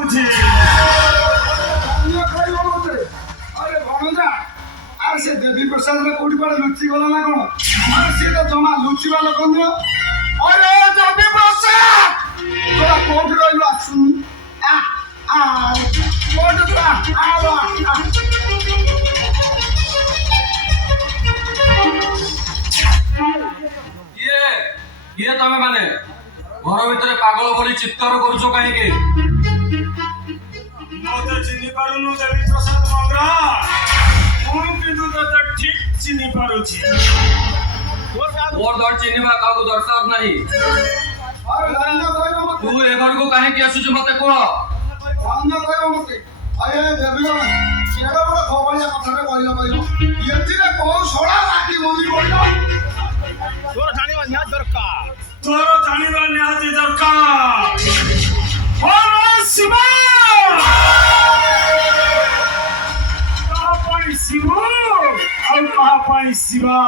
ଲାଗୁଛି। अरे भणजा आर से देवी प्रसाद में कोठी पर लुचि गला ना कोन आर से तो जमा लुचिवा लोक न अरे देवी प्रसाद तोरा कोठी रहिलो आसुन आ कोठी तोरा आवा ये तमे माने घर भितर पागल बोली चित्कार करूछो काहे के मते चिन्हि पारुनु देवी प्रसाद मंगरा मु किंतु तते ठीक चिन्हि पारुछि। मोर दर चिन्हिबा काहू दरकार नहीं। अरे गंगा कहबो मत तू ए घर को काहे के आसुछ मते को गंगा कहबो मत अरे देवी केडा बड़ खबरिया कथारे कहिलो कहिलो यतिरे को सोडा लागी मुनी बोललो तोर जानिबा निहाती दरकार। ओम शिवा कहाँ पाई शिव और कहाँ पाई शिवा।